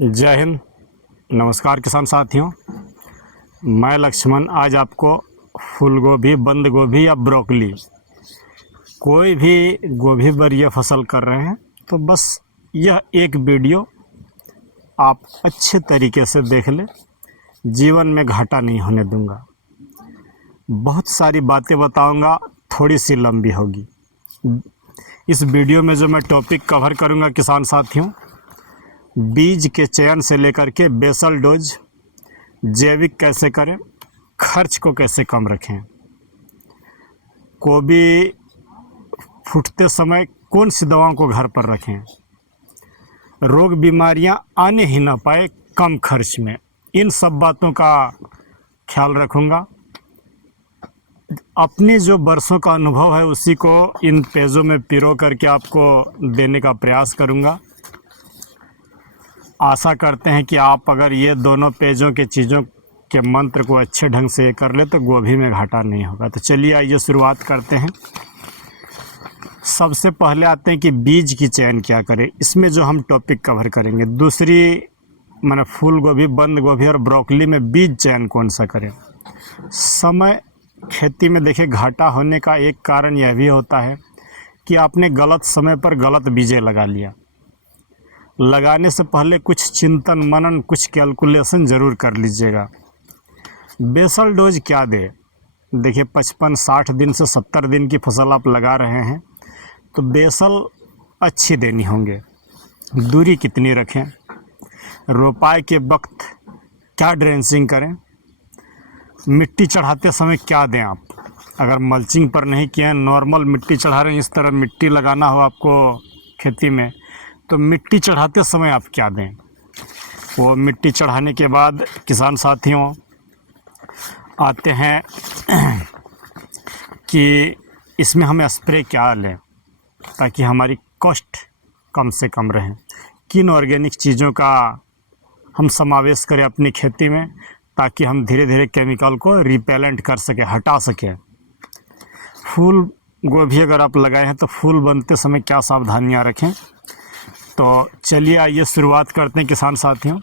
जय हिंद। नमस्कार किसान साथियों, मैं लक्ष्मण आज आपको फूल गोभी, बंद गोभी या ब्रोकली, कोई भी गोभी वरीय फसल कर रहे हैं तो बस यह एक वीडियो आप अच्छे तरीके से देख लें। जीवन में घाटा नहीं होने दूंगा। बहुत सारी बातें बताऊंगा, थोड़ी सी लंबी होगी। इस वीडियो में जो मैं टॉपिक कवर करूंगा किसान साथियों, बीज के चयन से लेकर के बेसल डोज, जैविक कैसे करें, खर्च को कैसे कम रखें, गोभी फूटते समय कौन सी दवाओं को घर पर रखें, रोग बीमारियां आने ही ना पाए कम खर्च में, इन सब बातों का ख्याल रखूंगा। अपने जो बरसों का अनुभव है उसी को इन पेजों में पिरो करके आपको देने का प्रयास करूंगा। आशा करते हैं कि आप अगर ये दोनों पेजों के चीज़ों के मंत्र को अच्छे ढंग से कर ले तो गोभी में घाटा नहीं होगा। तो चलिए आइए शुरुआत करते हैं। सबसे पहले आते हैं कि बीज की चयन क्या करें। इसमें जो हम टॉपिक कवर करेंगे, दूसरी माने फूल गोभी, बंद गोभी और ब्रोकली में बीज चयन कौन सा करें। समय खेती में देखिए, घाटा होने का एक कारण यह भी होता है कि आपने गलत समय पर गलत बीजें लगा लिया। लगाने से पहले कुछ चिंतन मनन, कुछ कैलकुलेशन ज़रूर कर लीजिएगा। बेसल डोज क्या दे, देखिए 55-60 दिन से 70 दिन की फसल आप लगा रहे हैं तो बेसल अच्छी देनी होंगे। दूरी कितनी रखें, रोपाई के वक्त क्या ड्रेंचिंग करें, मिट्टी चढ़ाते समय क्या दें। आप अगर मल्चिंग पर नहीं किए हैं, नॉर्मल मिट्टी चढ़ा रहे हैं, इस तरह मिट्टी लगाना हो आपको खेती में, तो मिट्टी चढ़ाते समय आप क्या दें। वो मिट्टी चढ़ाने के बाद किसान साथियों आते हैं कि इसमें हमें स्प्रे क्या लें ताकि हमारी कॉस्ट कम से कम रहे। किन ऑर्गेनिक चीज़ों का हम समावेश करें अपनी खेती में ताकि हम धीरे धीरे केमिकल को रिपेलेंट कर सकें, हटा सकें। फूल गोभी अगर आप लगाए हैं तो फूल बनते समय क्या सावधानियां रखें। तो चलिए आइए शुरुआत करते हैं किसान साथियों।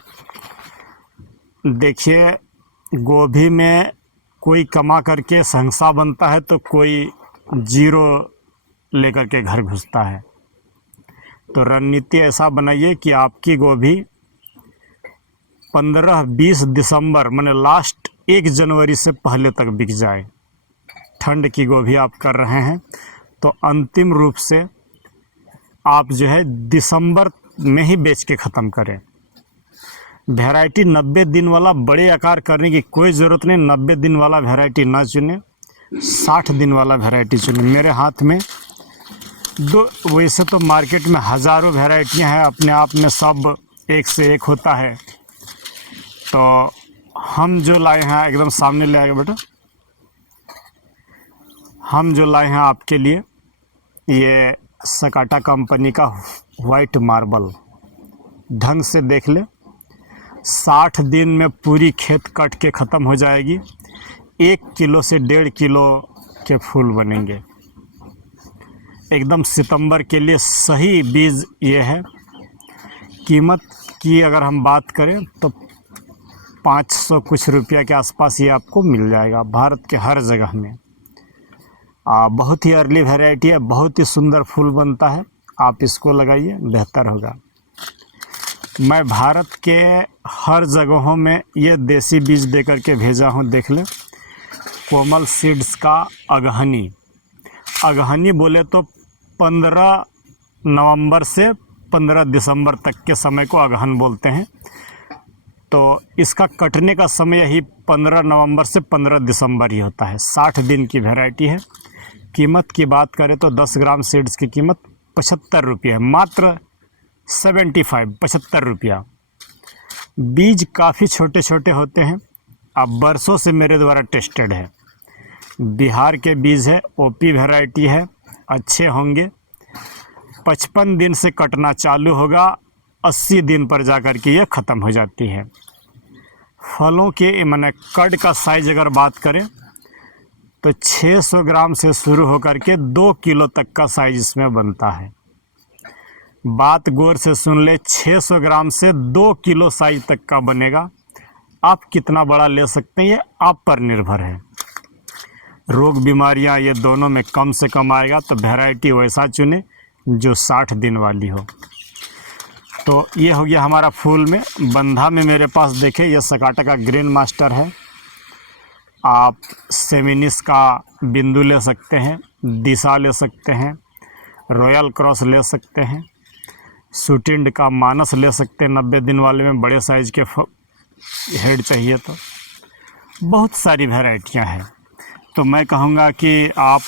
देखिए, गोभी में कोई कमा करके संसा बनता है तो कोई जीरो लेकर के घर घुसता है। तो रणनीति ऐसा बनाइए कि आपकी गोभी 15-20 दिसंबर माने लास्ट 1 जनवरी से पहले तक बिक जाए। ठंड की गोभी आप कर रहे हैं तो अंतिम रूप से आप जो है दिसंबर में ही बेच के ख़त्म करें। वैरायटी 90 दिन वाला बड़े आकार करने की कोई ज़रूरत नहीं। 90 दिन वाला वैरायटी ना चुने, 60 दिन वाला वैरायटी चुने। मेरे हाथ में वैसे तो मार्केट में हज़ारों वैरायटियां हैं, अपने आप में सब एक से एक होता है। तो हम जो लाए हैं, एकदम सामने ले आएगा बेटा, हम जो लाए हैं आपके लिए ये सकाटा कंपनी का वाइट मार्बल। ढंग से देख ले, 60 दिन में पूरी खेत कट के ख़त्म हो जाएगी। 1 किलो से 1.5 किलो के फूल बनेंगे। एकदम सितंबर के लिए सही बीज ये है। कीमत की अगर हम बात करें तो 500 कुछ रुपया के आसपास ये आपको मिल जाएगा भारत के हर जगह में। बहुत ही अर्ली वैरायटी है, बहुत ही सुंदर फूल बनता है। आप इसको लगाइए, बेहतर होगा। मैं भारत के हर जगहों में ये देसी बीज दे करके भेजा हूँ। देख ले, कोमल सीड्स का अगहनी। अगहनी बोले तो 15 नवंबर से 15 दिसंबर तक के समय को अगहन बोलते हैं। तो इसका कटने का समय यही 15 नवंबर से 15 दिसंबर ही होता है। 60 दिन की वैरायटी है। कीमत की बात करें तो 10 ग्राम सीड्स की कीमत 75 रुपये है, मात्र 75 रुपया। बीज काफ़ी छोटे छोटे होते हैं। अब बरसों से मेरे द्वारा टेस्टेड है। बिहार के बीज है, ओपी वैरायटी है, अच्छे होंगे। 55 दिन से कटना चालू होगा, 80 दिन पर जाकर के ये ख़त्म हो जाती है। फलों के माने कड का साइज अगर बात करें तो 600 ग्राम से शुरू होकर के 2 किलो तक का साइज इसमें बनता है। बात गौर से सुन ले, 600 ग्राम से 2 किलो साइज तक का बनेगा। आप कितना बड़ा ले सकते हैं ये आप पर निर्भर है। रोग बीमारियां ये दोनों में कम से कम आएगा, तो वैरायटी वैसा चुने जो 60 दिन वाली हो। तो ये हो गया हमारा फूल में। बंधा में मेरे पास देखें, ये सकाटा का ग्रीन मास्टर है। आप सेमिनिस का बिंदु ले सकते हैं, दिशा ले सकते हैं, रॉयल क्रॉस ले सकते हैं, सुटिंड का मानस ले सकते हैं 90 दिन वाले में, बड़े साइज के हेड चाहिए तो। बहुत सारी वैरायटियां हैं। तो मैं कहूँगा कि आप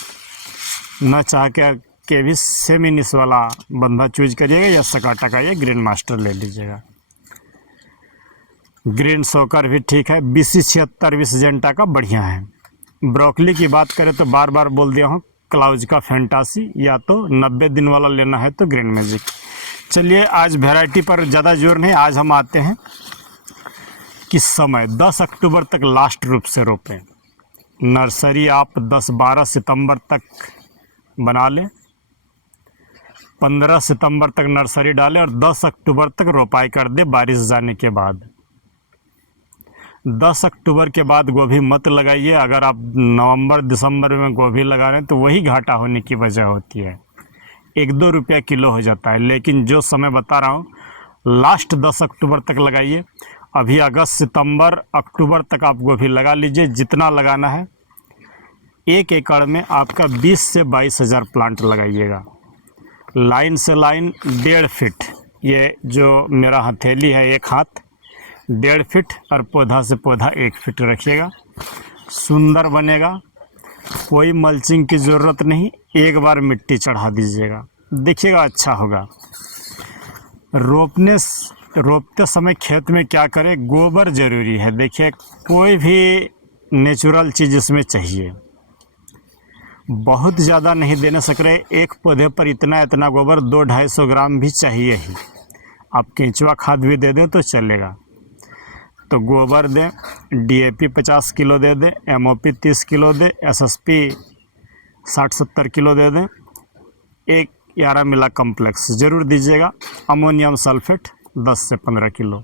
न चाह के भी सेमिनिस वाला बंधा चूज करिएगा या सकाटा का ये ग्रीन मास्टर ले लीजिएगा। ग्रीन सोकर भी ठीक है। BC 76 भी सिजेंटा का बढ़िया है। ब्रोकली की बात करें तो बार बार बोल दिया हूँ, क्लाउज का फैंटासी या तो 90 दिन वाला लेना है तो ग्रीन मैजिक। चलिए आज वैरायटी पर ज़्यादा जोर नहीं, आज हम आते हैं कि समय 10 अक्टूबर तक लास्ट रूप से रोपें। नर्सरी आप 10-12 सितंबर तक बना लें, 15 सितंबर तक नर्सरी डालें और 10 अक्टूबर तक रोपाई कर दे बारिश जाने के बाद। 10 अक्टूबर के बाद गोभी मत लगाइए। अगर आप नवंबर दिसंबर में गोभी लगा रहे हैं तो वही घाटा होने की वजह होती है, 1-2 रुपया किलो हो जाता है। लेकिन जो समय बता रहा हूँ, लास्ट 10 अक्टूबर तक लगाइए। अभी अगस्त सितंबर अक्टूबर तक आप गोभी लगा लीजिए, जितना लगाना है। 1 एकड़ में आपका 20 से 22 हज़ार प्लांट लगाइएगा। लाइन से लाइन 1.5 फीट, ये जो मेरा हथेली है 1 हाथ, 1.5 फीट, और पौधा से पौधा 1 फीट रखिएगा। सुंदर बनेगा, कोई मल्चिंग की ज़रूरत नहीं। एक बार मिट्टी चढ़ा दीजिएगा, देखिएगा अच्छा होगा। रोपते समय खेत में क्या करें, गोबर ज़रूरी है। देखिए कोई भी नेचुरल चीज़ इसमें चाहिए, बहुत ज़्यादा नहीं देने सक रहे। एक पौधे पर इतना इतना गोबर 200-250 ग्राम भी चाहिए ही। आप केंचुआ खाद भी दे दें तो चलेगा। तो गोबर दें, DAP 50 किलो दे दें, MOP 30 किलो दें, SSP 60-70 किलो दे दें, एक 11 मिला कम्प्लेक्स ज़रूर दीजिएगा। अमोनियम सल्फेट 10 से 15 किलो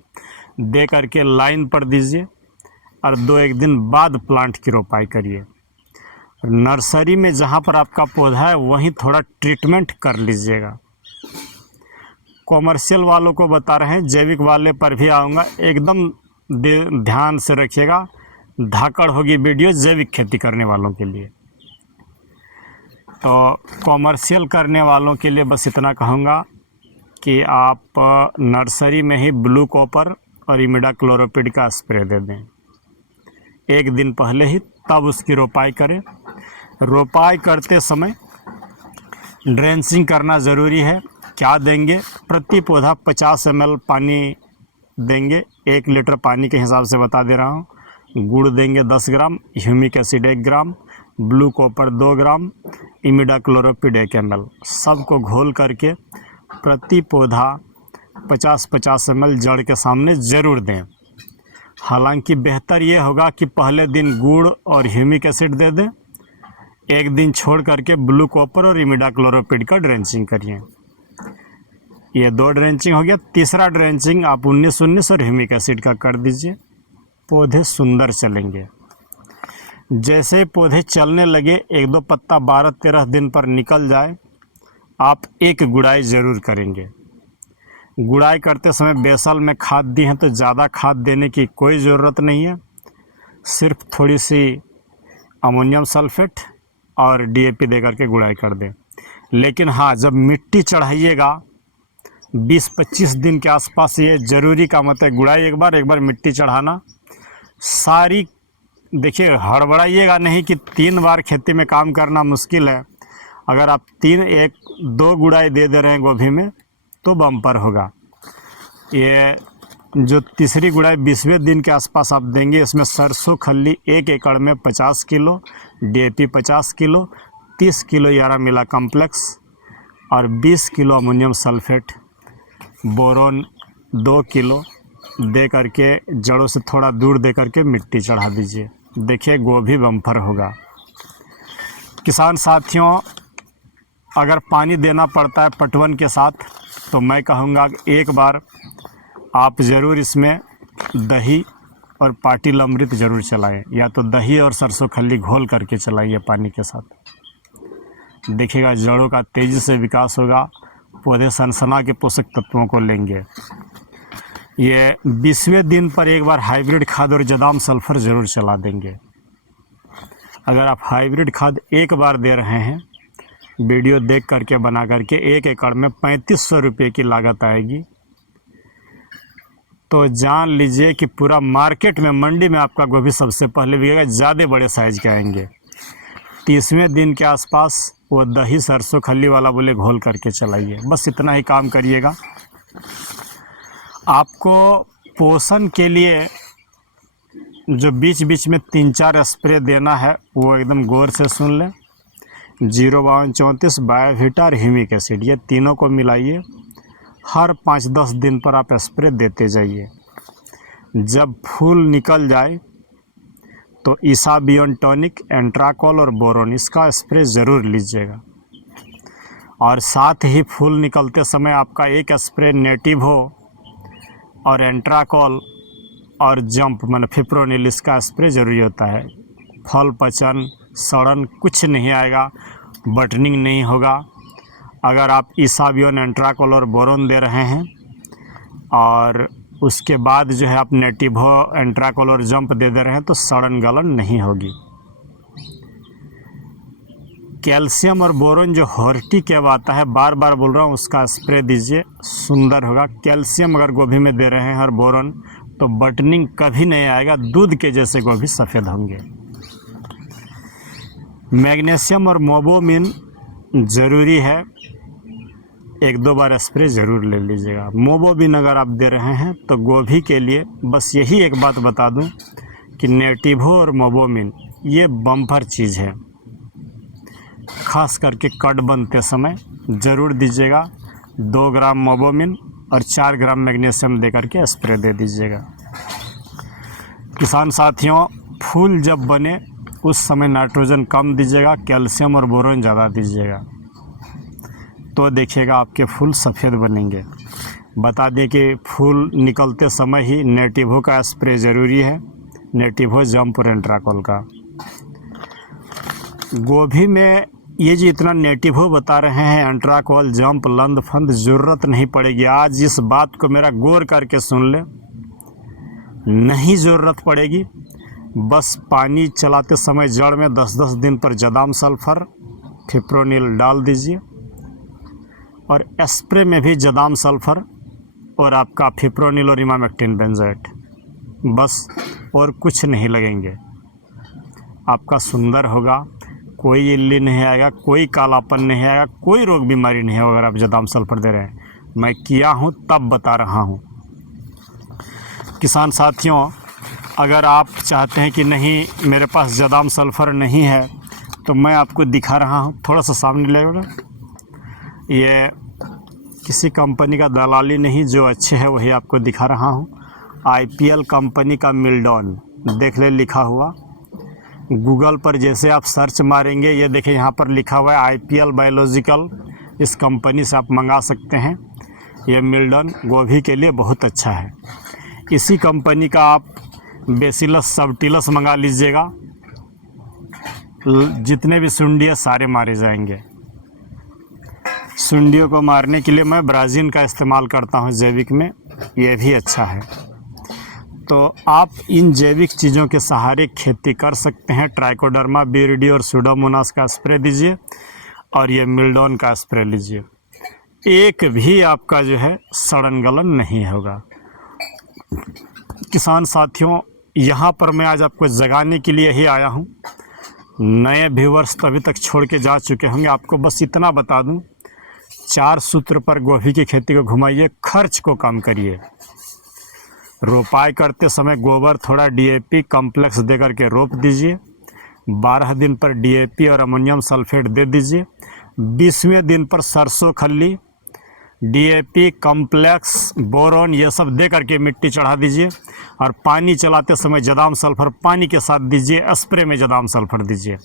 दे करके लाइन पर दीजिए और 2-1 दिन बाद प्लांट की रोपाई करिए। नर्सरी में जहाँ पर आपका पौधा है वहीं थोड़ा ट्रीटमेंट कर लीजिएगा। कॉमर्शियल वालों को बता रहे हैं, जैविक वाले पर भी आऊँगा, एकदम ध्यान से रखिएगा। धाकड़ होगी वीडियो जैविक खेती करने वालों के लिए। तो कॉमर्शियल करने वालों के लिए बस इतना कहूँगा कि आप नर्सरी में ही ब्लू कॉपर और इमिडाक्लोरोपिड का स्प्रे दे दें 1 दिन पहले ही, तब उसकी रोपाई करें। रोपाई करते समय ड्रेंचिंग करना ज़रूरी है। क्या देंगे, प्रति पौधा 50 ml पानी देंगे। 1 लीटर पानी के हिसाब से बता दे रहा हूँ। गुड़ देंगे 10 ग्राम, ह्यूमिक एसिड 1 ग्राम, ब्लू कॉपर 2 ग्राम, इमिडाक्लोरोपिड 1 ml, सबको घोल करके प्रति पौधा 50-50 ml जड़ के सामने ज़रूर दें। हालांकि बेहतर ये होगा कि पहले दिन गुड़ और ह्यूमिक एसिड दे दें, 1 दिन छोड़ करके ब्लू कॉपर और इमिडाक्लोरोपिड का ड्रेंचिंग करिए। ये 2 ड्रेंचिंग हो गया। तीसरा ड्रेंचिंग आप 19-19 और ह्यूमिक एसिड का कर दीजिए। पौधे सुंदर चलेंगे। जैसे पौधे चलने लगे, 1-2 पत्ता 12-13 दिन पर निकल जाए, आप एक गुड़ाई ज़रूर करेंगे। गुड़ाई करते समय बेसल में खाद दी है तो ज़्यादा खाद देने की कोई ज़रूरत नहीं है। सिर्फ थोड़ी सी अमोनियम सल्फेट और DAP दे करके गुड़ाई कर दें। लेकिन हाँ, जब मिट्टी चढ़ाइएगा 20-25 दिन के आसपास, ये ज़रूरी का मत है। गुड़ाई एक बार मिट्टी चढ़ाना सारी। देखिए हड़बड़ाइएगा नहीं कि 3 बार खेती में काम करना मुश्किल है। अगर आप 1-2 गुड़ाई दे रहे हैं गोभी में तो बम्पर होगा। ये जो तीसरी गुड़ाई 20वें दिन के आसपास आप देंगे, इसमें सरसों खल्ली 1 एकड़ में 50 किलो, DAP 50 किलो, 30 किलो 11 मिला कम्प्लेक्स और 20 kilo ammonium sulphate, boron 2 kilo दे करके जड़ों से थोड़ा दूर दे करके मिट्टी चढ़ा दीजिए। देखिए गोभी बम्पर होगा। किसान साथियों, अगर पानी देना पड़ता है पटवन के साथ तो मैं कहूँगा कि एक बार आप ज़रूर इसमें दही और पाटिल अमृत ज़रूर चलाएं, या तो दही और सरसों खल्ली घोल करके चलाइए पानी के साथ। देखिएगा जड़ों का तेज़ी से विकास होगा, पौधे सनसना के पोषक तत्वों को लेंगे। ये 20वें दिन पर एक बार हाइब्रिड खाद और जदाम सल्फर ज़रूर चला देंगे। अगर आप हाइब्रिड खाद एक बार दे रहे हैं, वीडियो देख करके बना करके, 1 एकड़ में 3500 रुपये की लागत आएगी, तो जान लीजिए कि पूरा मार्केट में, मंडी में आपका गोभी सबसे पहले बिकेगा। ज़्यादा बड़े साइज़ के आएंगे। 30वें दिन के आसपास वो दही सरसों खल्ली वाला बोले घोल करके चलाइए। बस इतना ही काम करिएगा। आपको पोषण के लिए जो बीच बीच में 3-4 स्प्रे देना है, वो एकदम गौर से सुन लें। 05234 बायोवीटा और ह्यूमिक एसिड, ये तीनों को मिलाइए। हर 5-10 दिन पर आप स्प्रे देते जाइए। जब फूल निकल जाए तो इसाबियन टॉनिक, एंट्राकॉल और बोरोन, इसका स्प्रे ज़रूर लीजिएगा। और साथ ही फूल निकलते समय आपका एक स्प्रे नेटिवो और एंट्राकॉल और जंप माने फिप्रोनिल, इसका स्प्रे ज़रूरी होता है। फल पचन, सड़न कुछ नहीं आएगा, बटनिंग नहीं होगा। अगर आप इसाबियन, एंट्राकॉल और बोरोन दे रहे हैं और उसके बाद जो है आप नेटिवो, एंट्राकॉल और जंप दे रहे हैं, तो सड़न गलन नहीं होगी। कैल्शियम और बोरोन जो हॉर्टिकेव आता है, बार बार बोल रहा हूँ, उसका स्प्रे दीजिए, सुंदर होगा। कैल्शियम अगर गोभी में दे रहे हैं और बोरोन, तो बटनिंग कभी नहीं आएगा, दूध के जैसे गोभी सफ़ेद होंगे। मैग्नीशियम और मोबोमिन ज़रूरी है, 1-2 बार स्प्रे ज़रूर ले लीजिएगा। मोबोमिन अगर आप दे रहे हैं तो गोभी के लिए बस यही एक बात बता दूं कि नेटिवो और मोबोमिन ये बम्पर चीज़ है। खास करके कट बनते समय ज़रूर दीजिएगा। 2 ग्राम मोबोमिन और 4 ग्राम मैग्नीशियम दे करके स्प्रे दे दीजिएगा। किसान साथियों, फूल जब बने उस समय नाइट्रोजन कम दीजिएगा, कैल्शियम और बोरोन ज़्यादा दीजिएगा, तो देखिएगा आपके फूल सफ़ेद बनेंगे। बता दें कि फूल निकलते समय ही नेटिवो का स्प्रे ज़रूरी है, नेटिवो, जंप और एंट्राकॉल का। गोभी में ये जो इतना नेटिवो बता रहे हैं, एंट्राकॉल, जंप, लंद फंद, ज़रूरत नहीं पड़ेगी। आज इस बात को मेरा गौर करके सुन ले, नहीं ज़रूरत पड़ेगी। बस पानी चलाते समय जड़ में 10-10 दिन पर जदाम सल्फर, फिप्रोनिल डाल दीजिए, और स्प्रे में भी जदाम सल्फर और आपका फिप्रोनिल और इमामेक्टिन बेंजोएट, बस, और कुछ नहीं लगेंगे। आपका सुंदर होगा, कोई इल्ली नहीं आएगा, कोई कालापन नहीं आएगा, कोई रोग बीमारी नहीं होगा। अगर आप जदाम सल्फर दे रहे हैं, मैं किया हूँ तब बता रहा हूँ। किसान साथियों, अगर आप चाहते हैं कि नहीं मेरे पास जदाम सल्फर नहीं है, तो मैं आपको दिखा रहा हूँ, थोड़ा सा सामने ले। ये किसी कंपनी का दलाली नहीं, जो अच्छे है वही आपको दिखा रहा हूँ। IPL कंपनी का मिल्डॉन, देख ले लिखा हुआ। गूगल पर जैसे आप सर्च मारेंगे, ये देखिए यहाँ पर लिखा हुआ है IPL बायोलॉजिकल, इस कंपनी से आप मंगा सकते हैं। ये मिल्डॉन गोभी के लिए बहुत अच्छा है। इसी कंपनी का आप बेसिलस सबटिलस मंगा लीजिएगा, जितने भी सुंडी है सारे मारे जाएंगे। सुंडियों को मारने के लिए मैं ब्राज़ील का इस्तेमाल करता हूं जैविक में, ये भी अच्छा है। तो आप इन जैविक चीज़ों के सहारे खेती कर सकते हैं। ट्राइकोडर्मा विरिडी और सुडोमोनास का स्प्रे दीजिए, और ये मिल्डॉन का स्प्रे लीजिए। एक भी आपका जो है सड़न गलन नहीं होगा। किसान साथियों, यहाँ पर मैं आज आपको जगाने के लिए ही आया हूँ। नए व्यूवर्स तो अभी तक छोड़ के जा चुके होंगे। आपको बस इतना बता दूँ, 4 सूत्र पर गोभी की खेती को घुमाइए, खर्च को कम करिए। रोपाई करते समय गोबर थोड़ा DAP कॉम्प्लेक्स दे करके रोप दीजिए। 12 दिन पर DAP और अमोनियम सल्फेट दे दीजिए। 20वें दिन पर सरसों खल्ली, DAP कॉम्प्लेक्स, बोरोन, ये सब दे करके मिट्टी चढ़ा दीजिए। और पानी चलाते समय जदाम सल्फर पानी के साथ दीजिए, स्प्रे में जदाम सल्फर दीजिए।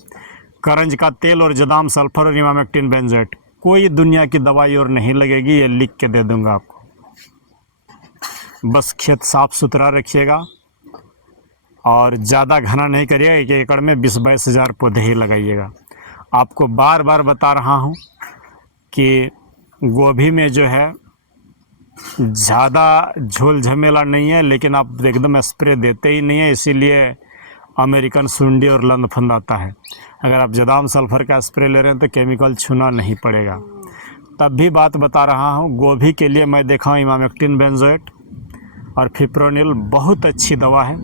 करंज का तेल और जदाम सल्फर और इमामेक्टिन बेंजोएट कोई दुनिया की दवाई और नहीं लगेगी, ये लिख के दे दूंगा आपको। बस खेत साफ़ सुथरा रखिएगा और ज़्यादा घना नहीं करिएगा। 1 एकड़ में 20-22 हज़ार पौधे ही लगाइएगा। आपको बार बार बता रहा हूँ कि गोभी में जो है ज़्यादा झोल झमेला नहीं है, लेकिन आप एकदम स्प्रे देते ही नहीं है, इसीलिए अमेरिकन सुंडी और लंदफंद आता है। अगर आप जदाम सल्फ़र का स्प्रे ले रहे हैं तो केमिकल छूना नहीं पड़ेगा। तब भी बात बता रहा हूँ, गोभी के लिए मैं देखा हूँ इमामेक्टिन बेंजोएट और फिप्रोनिल बहुत अच्छी दवा है।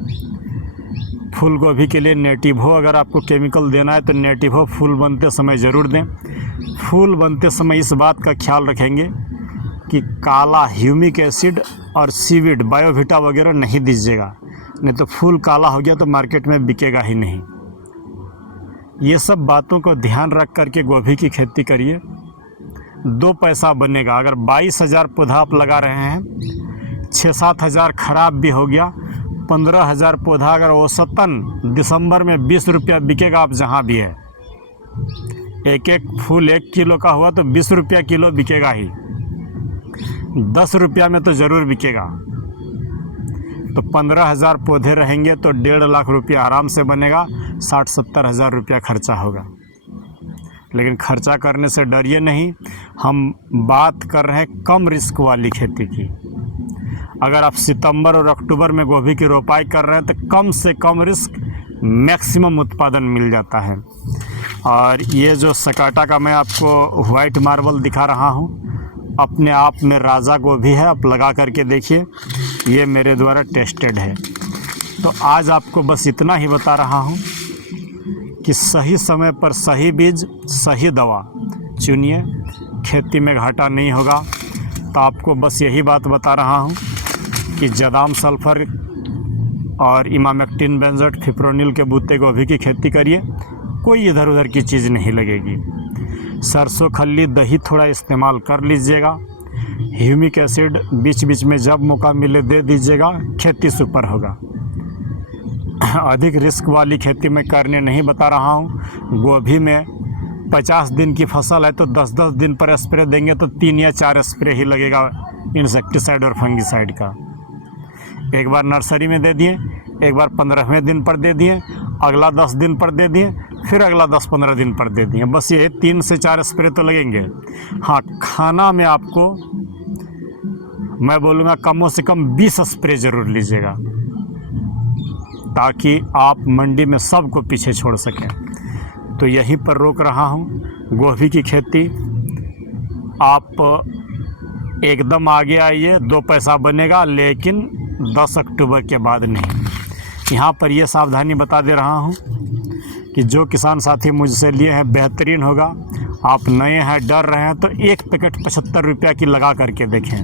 फूल गोभी के लिए नेटिवो, अगर आपको केमिकल देना है तो नेटिवो फूल बनते समय ज़रूर दें। फूल बनते समय इस बात का ख्याल रखेंगे कि काला ह्यूमिक एसिड और सीविड बायोविटा वगैरह नहीं दीजिएगा, नहीं तो फूल काला हो गया तो मार्केट में बिकेगा ही नहीं। ये सब बातों को ध्यान रख करके गोभी की खेती करिए, 2 पैसा बनेगा। अगर 22 हज़ार पौधा आप लगा रहे हैं, 6-7 हज़ार खराब भी हो गया, 15 हज़ार पौधा अगर औसतन दिसंबर में 20 रुपया बिकेगा, आप जहाँ भी है, एक फूल 1 किलो का हुआ तो 20 रुपया किलो बिकेगा ही, 10 रुपया में तो ज़रूर बिकेगा। तो 15 हज़ार पौधे रहेंगे तो 1.5 लाख रुपया आराम से बनेगा। 60-70 हज़ार रुपया खर्चा होगा। लेकिन खर्चा करने से डरिए नहीं, हम बात कर रहे हैं कम रिस्क वाली खेती की। अगर आप सितंबर और अक्टूबर में गोभी की रोपाई कर रहे हैं तो कम से कम रिस्क, मैक्सिमम उत्पादन मिल जाता है। और ये जो सकाटा का मैं आपको वाइट मार्बल दिखा रहा हूँ, अपने आप में राजा गोभी है। आप लगा करके देखिए, ये मेरे द्वारा टेस्टेड है। तो आज आपको बस इतना ही बता रहा हूँ कि सही समय पर सही बीज, सही दवा चुनिए, खेती में घाटा नहीं होगा। तो आपको बस यही बात बता रहा हूँ कि जदाम सल्फ़र और इमामेक्टिन बेंजोएट फिप्रोनिल के बूते गोभी की खेती करिए, कोई इधर उधर की चीज़ नहीं लगेगी। सरसों खल्ली दही थोड़ा इस्तेमाल कर लीजिएगा। ह्यूमिक एसिड बीच बीच में जब मौका मिले दे दीजिएगा, खेती सुपर होगा। अधिक रिस्क वाली खेती मैं करने नहीं बता रहा हूँ। गोभी में 50 दिन की फसल है तो 10-10 दिन पर स्प्रे देंगे तो 3 या 4 स्प्रे ही लगेगा इंसेक्टिसाइड और फंगिसाइड का। एक बार नर्सरी में दे दिए, एक बार 15वें दिन पर दे दिए, अगला 10 दिन पर दे दिए, फिर अगला 10-15 दिन पर दे दिए। बस ये 3 से 4 स्प्रे तो लगेंगे। हाँ, खाना में आपको मैं बोलूँगा कम से कम 20 स्प्रे ज़रूर लीजिएगा, ताकि आप मंडी में सबको पीछे छोड़ सकें। तो यहीं पर रोक रहा हूँ। गोभी की खेती आप एकदम आगे आइए, 2 पैसा बनेगा, लेकिन 10 अक्टूबर के बाद नहीं। यहाँ पर यह सावधानी बता दे रहा हूँ कि जो किसान साथी मुझसे लिए हैं बेहतरीन होगा। आप नए हैं, डर रहे हैं तो एक पैकेट 75 रुपया की लगा करके देखें।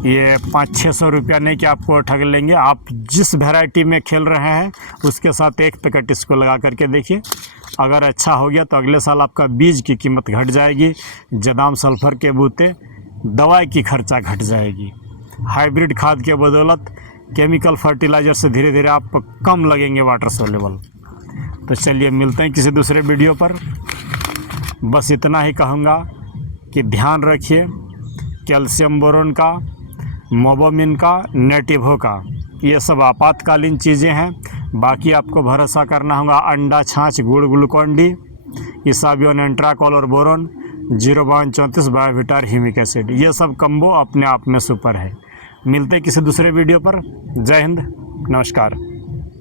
ये 500-600 रुपया नहीं कि आपको ठग लेंगे। आप जिस वैरायटी में खेल रहे हैं उसके साथ एक पैकेट इसको लगा करके देखिए। अगर अच्छा हो गया तो अगले साल आपका बीज की कीमत घट जाएगी, जदाम सल्फ़र के बूते दवाई की खर्चा घट जाएगी। हाइब्रिड खाद के बदौलत केमिकल फर्टिलाइज़र से धीरे धीरे आप कम लगेंगे वाटर सोल्यूबल। तो चलिए मिलते हैं किसी दूसरे वीडियो पर। बस इतना ही कहूँगा कि ध्यान रखिए कैल्शियम बोरोन का, मोबोमिन का, नेटिवो का, ये सब आपातकालीन चीज़ें हैं। बाकी आपको भरोसा करना होगा अंडा, छाछ, गुड़, ग्लूकोन डी, इसाबियोन, एंट्राकॉल और बोरोन, 0-32-34 बायोविटार, ह्यूमिक एसिड, ये सब कम्बो अपने आप में सुपर है। मिलते हैं किसी दूसरे वीडियो पर। जय हिंद, नमस्कार।